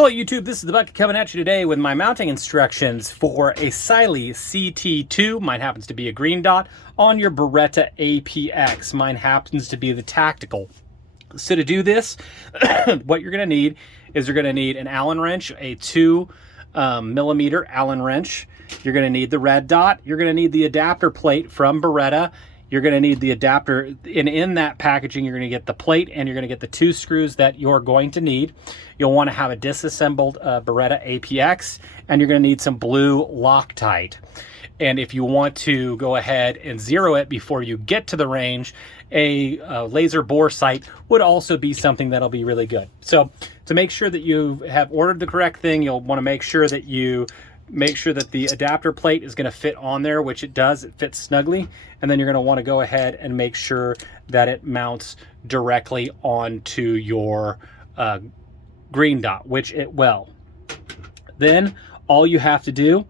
Hello YouTube, this is the Bucket coming at you today with my mounting instructions for a Cyelee CT-2, mine happens to be a green dot, on your Beretta APX. Mine happens to be the tactical. So to do this, what you're going to need is you're going to need an Allen wrench, a 2 millimeter Allen wrench. You're going to need the red dot. You're going to need the adapter plate from Beretta. You're going to need the adapter, and in that packaging you're going to get the plate and you're going to get the 2 screws that you're going to need. You'll want to have a disassembled Beretta APX, and you're going to need some blue Loctite. And if you want to go ahead and zero it before you get to the range, a laser bore sight would also be something that'll be really good. So to make sure that you have ordered the correct thing, you'll want to make sure that the adapter plate is going to fit on there, which it does. It fits snugly. And then you're going to want to go ahead and make sure that it mounts directly onto your green dot, which it will. Then all you have to do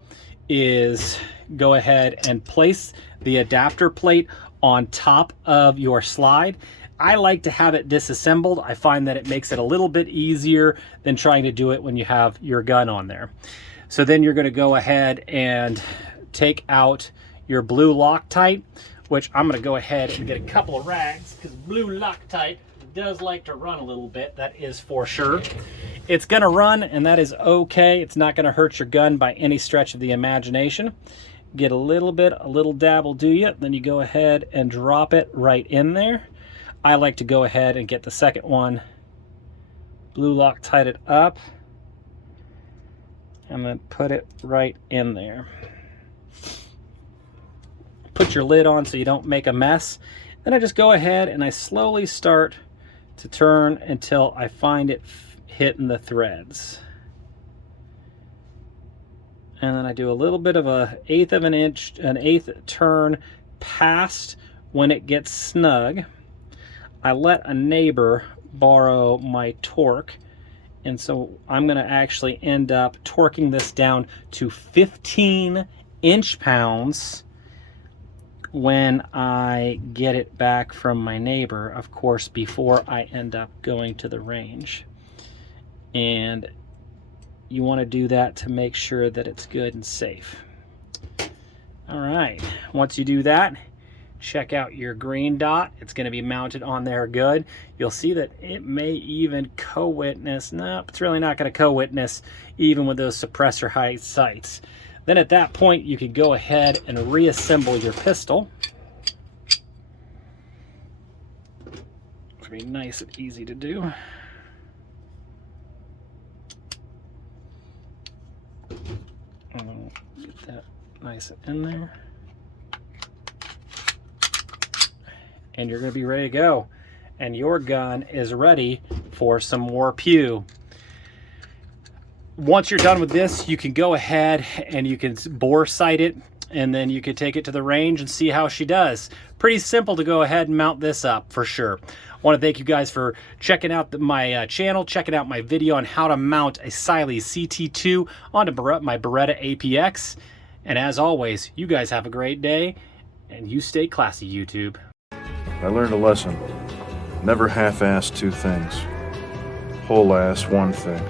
is go ahead and place the adapter plate on top of your slide. I like to have it disassembled. I find that it makes it a little bit easier than trying to do it when you have your gun on there. So then you're going to go ahead and take out your blue Loctite, which I'm going to go ahead and get a couple of rags because blue Loctite does like to run a little bit. That is for sure. It's going to run, and that is okay. It's not going to hurt your gun by any stretch of the imagination. Get a little bit, a little dab will do you. Then you go ahead and drop it right in there. I like to go ahead and get the second one, blue Loctite it up, and then put it right in there. Put your lid on so you don't make a mess. Then I just go ahead and I slowly start to turn until I find it hitting the threads. And then I do a little bit of an eighth turn past when it gets snug. I let a neighbor borrow my torque, and so I'm going to actually end up torquing this down to 15 inch-pounds when I get it back from my neighbor, of course, before I end up going to the range. And you want to do that to make sure that it's good and safe. All right, once you do that, check out your green dot. It's going to be mounted on there good. You'll see that it may even co-witness. Nope, it's really not going to co-witness even with those suppressor high sights. Then at that point, you can go ahead and reassemble your pistol. It'll be nice and easy to do. Get that nice and in there. And you're going to be ready to go. And your gun is ready for some more pew. Once you're done with this, you can go ahead and you can bore sight it, and then you can take it to the range and see how she does. Pretty simple to go ahead and mount this up for sure. I want to thank you guys for checking out my channel, checking out my video on how to mount a Cyelee CT2 onto my Beretta APX. And as always, you guys have a great day, and you stay classy, YouTube. I learned a lesson. Never half-ass 2 things. Whole-ass 1 thing.